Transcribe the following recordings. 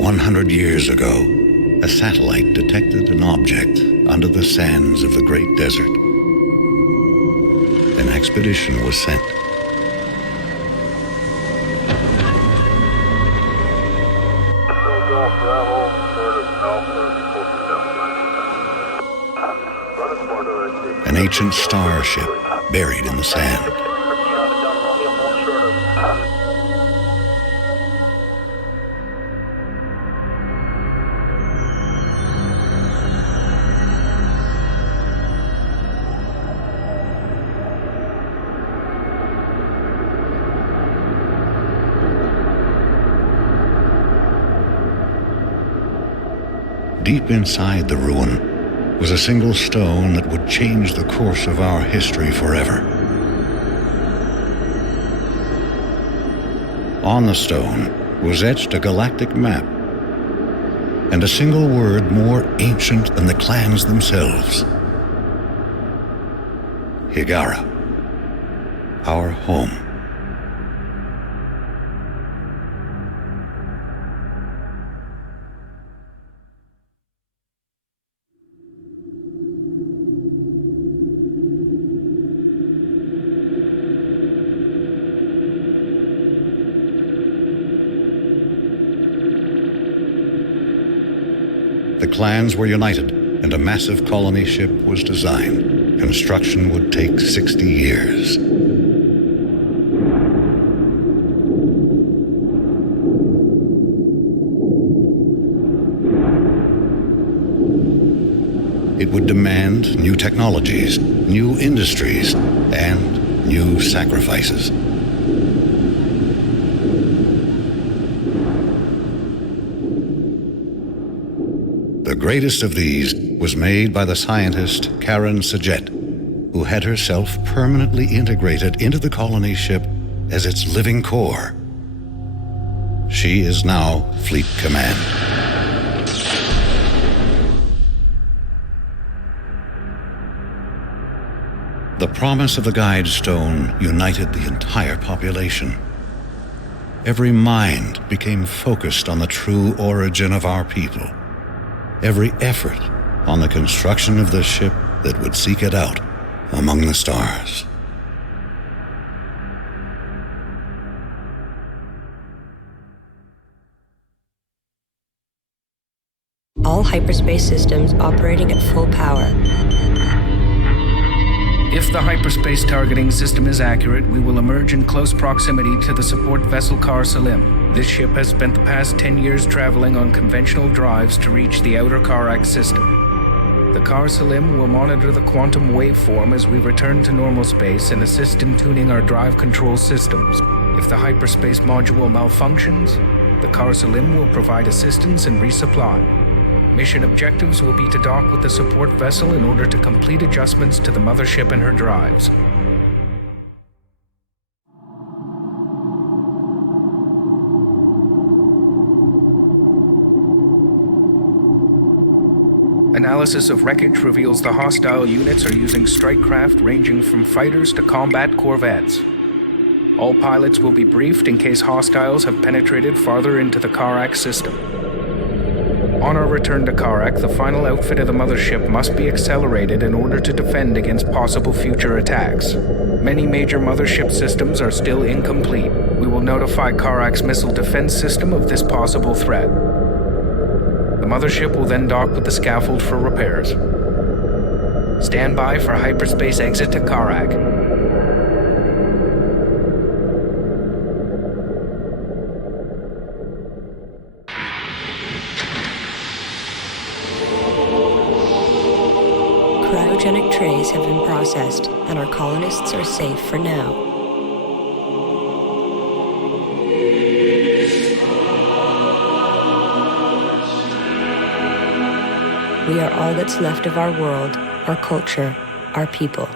100 years ago, a satellite detected an object under the sands of the Great Desert. An expedition was sent. An ancient starship buried in the sand. Deep inside the ruin was a single stone that would change the course of our history forever. On the stone was etched a galactic map, and a single word more ancient than the clans themselves. Hiigara, our home. The clans were united, and a massive colony ship was designed. Construction would take 60 years. It would demand new technologies, new industries, and new sacrifices. The greatest of these was made by the scientist Karen Sajet, who had herself permanently integrated into the colony ship as its living core. She is now Fleet Command. The promise of the Guide Stone united the entire population. Every mind became focused on the true origin of our people. Every effort on the construction of the ship that would seek it out among the stars. All hyperspace systems operating at full power. If the hyperspace targeting system is accurate, we will emerge in close proximity to the support vessel Kar Salim. This ship has spent the past 10 years traveling on conventional drives to reach the outer Karak system. The Kar Salim will monitor the quantum waveform as we return to normal space and assist in tuning our drive control systems. If the hyperspace module malfunctions, the Kar Salim will provide assistance and resupply. Mission objectives will be to dock with the support vessel in order to complete adjustments to the mothership and her drives. Analysis of wreckage reveals the hostile units are using strike craft ranging from fighters to combat corvettes. All pilots will be briefed in case hostiles have penetrated farther into the Karak system. On our return to Karak, the final outfit of the mothership must be accelerated in order to defend against possible future attacks. Many major mothership systems are still incomplete. We will notify Karak's missile defense system of this possible threat. The mothership will then dock with the scaffold for repairs. Stand by for hyperspace exit to Karak. Cryogenic trays have been processed, and our colonists are safe for now. We are all that's left of our world, our culture, our people.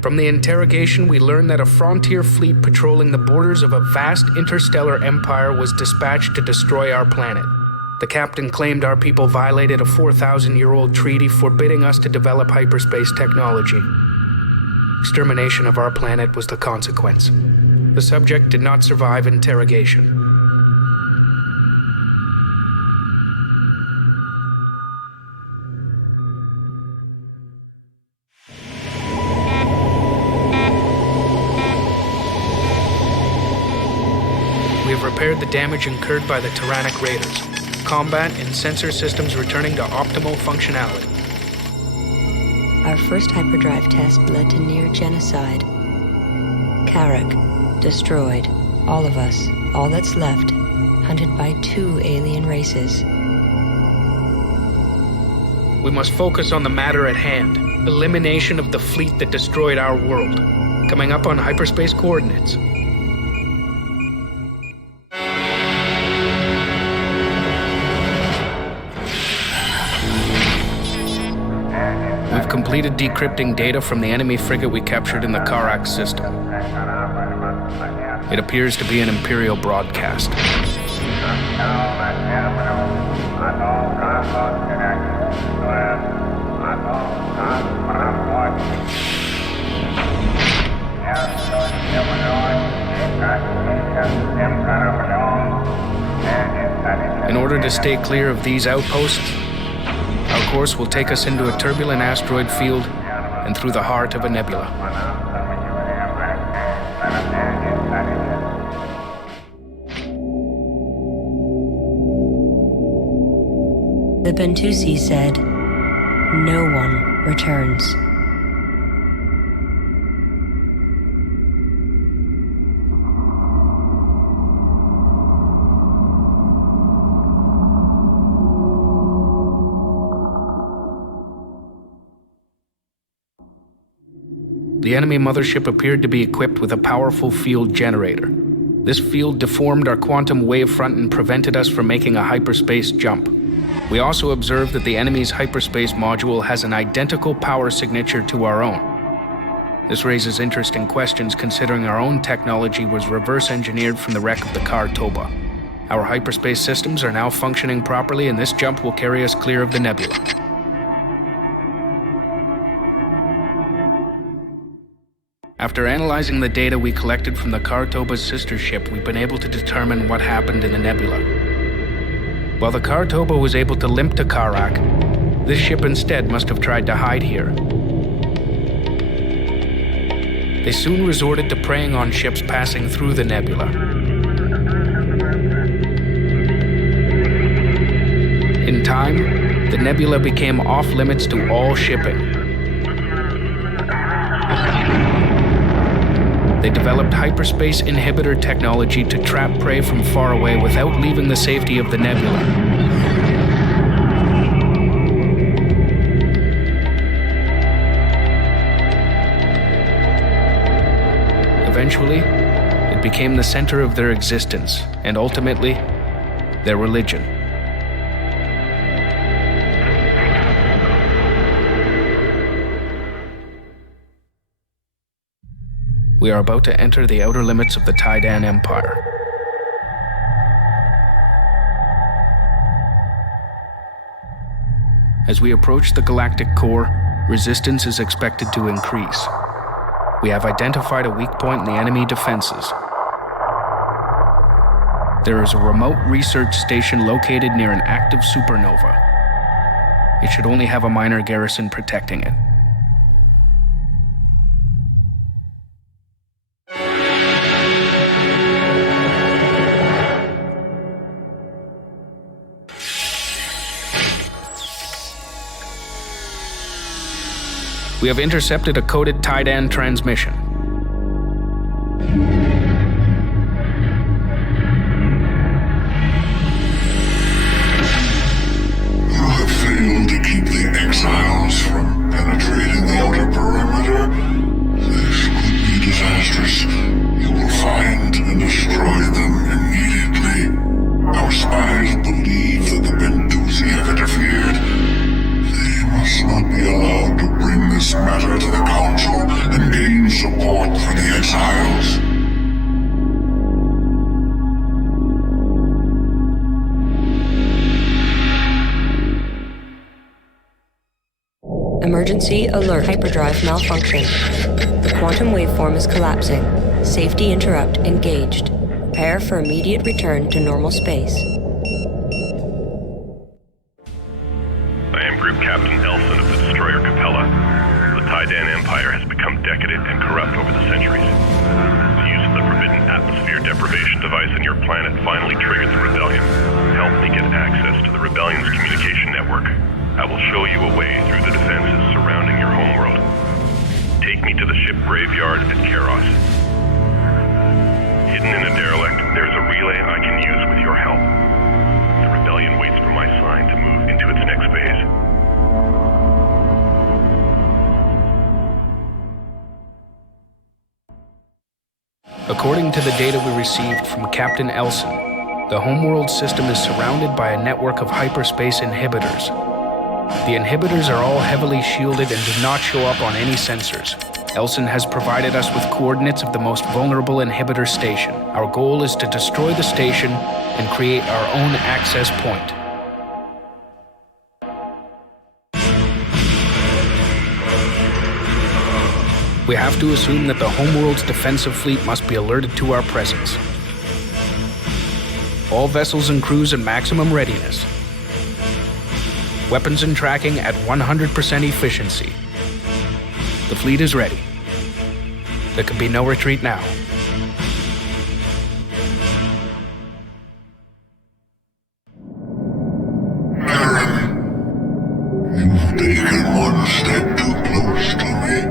From the interrogation, we learned that a frontier fleet patrolling the borders of a vast interstellar empire was dispatched to destroy our planet. The captain claimed our people violated a 4,000-year-old treaty forbidding us to develop hyperspace technology. Extermination of our planet was the consequence. The subject did not survive interrogation. We have repaired the damage incurred by the tyrannic raiders. Combat and sensor systems returning to optimal functionality. Our first hyperdrive test led to near genocide. Carrick, destroyed. All of us, all that's left, hunted by 2 alien races. We must focus on the matter at hand. Elimination of the fleet that destroyed our world. Coming up on hyperspace coordinates. We've completed decrypting data from the enemy frigate we captured in the Karak system. It appears to be an Imperial broadcast. In order to stay clear of these outposts, our course will take us into a turbulent asteroid field and through the heart of a nebula. The Bentusi said, "No one returns." The enemy mothership appeared to be equipped with a powerful field generator. This field deformed our quantum wavefront and prevented us from making a hyperspace jump. We also observed that the enemy's hyperspace module has an identical power signature to our own. This raises interesting questions considering our own technology was reverse engineered from the wreck of the Car Toba. Our hyperspace systems are now functioning properly, and this jump will carry us clear of the nebula. After analyzing the data we collected from the Kartoba's sister ship, we've been able to determine what happened in the nebula. While the Kartoba was able to limp to Karak, this ship instead must have tried to hide here. They soon resorted to preying on ships passing through the nebula. In time, the nebula became off-limits to all shipping. They developed hyperspace inhibitor technology to trap prey from far away without leaving the safety of the nebula. Eventually, it became the center of their existence, and ultimately, their religion. We are about to enter the outer limits of the Taidan Empire. As we approach the galactic core, resistance is expected to increase. We have identified a weak point in the enemy defenses. There is a remote research station located near an active supernova. It should only have a minor garrison protecting it. We have intercepted a coded Taidan transmission. You have failed to keep the exiles from penetrating the outer perimeter. This could be disastrous. You will find and destroy them immediately. Our spies believe that the Bentusi have interfered. They must not be allowed to bring this matter to the Council and gain support Emergency alert. Hyperdrive malfunction. The quantum waveform is collapsing. Safety interrupt engaged. Prepare for immediate return to normal space. I am Group Captain Elson of the destroyer Capella. The Taidan Empire has become decadent and corrupt over the centuries. The use of the forbidden atmosphere deprivation device on your planet finally triggered the rebellion. Help me get access to the rebellion's communication network. I will show you a way through the defenses surrounding your homeworld. Take me to the ship graveyard at Keros. Hidden in a derelict, there's a relay I can use with your help. The rebellion waits for my sign to move into its next phase. According to the data we received from Captain Elson, the Homeworld system is surrounded by a network of hyperspace inhibitors. The inhibitors are all heavily shielded and do not show up on any sensors. Elson has provided us with coordinates of the most vulnerable inhibitor station. Our goal is to destroy the station and create our own access point. We have to assume that the Homeworld's defensive fleet must be alerted to our presence. All vessels and crews in maximum readiness. Weapons and tracking at 100% efficiency. The fleet is ready. There can be no retreat now. Aaron, you've taken one step too close to me.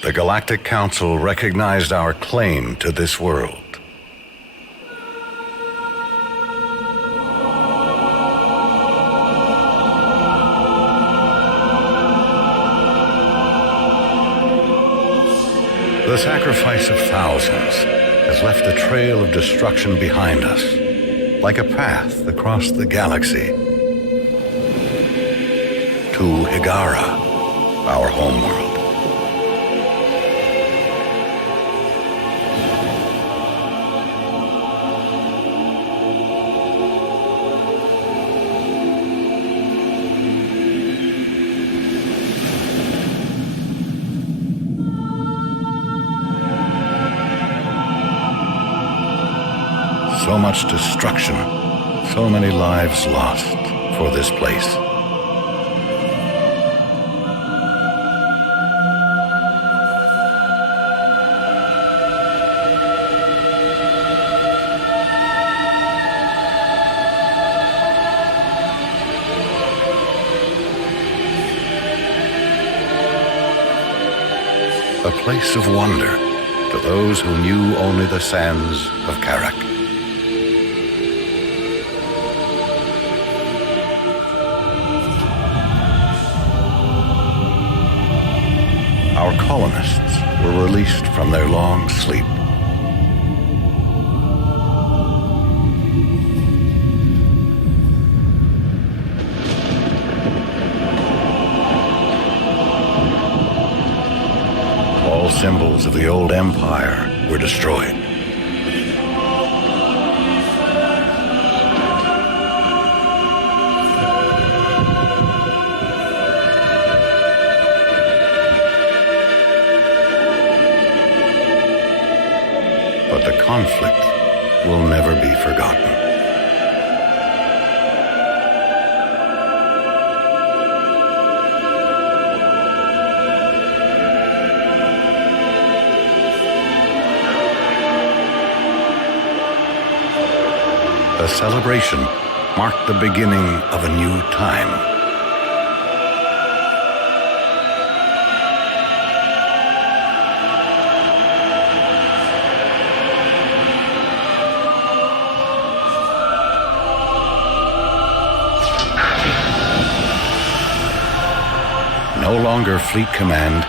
The Galactic Council recognized our claim to this world. The sacrifice of thousands has left a trail of destruction behind us, like a path across the galaxy. To Hiigara, our homeworld. So much destruction, so many lives lost for this place. A place of wonder to those who knew only the sands of Karak. Our colonists were released from their long sleep. All symbols of the old empire were destroyed. But the conflict will never be forgotten. The celebration marked the beginning of a new time. No longer fleet command,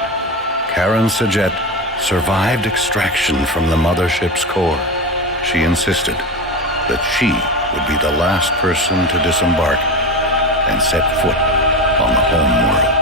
Karen Sajet survived extraction from the mothership's core. She insisted that she would be the last person to disembark and set foot on the home world.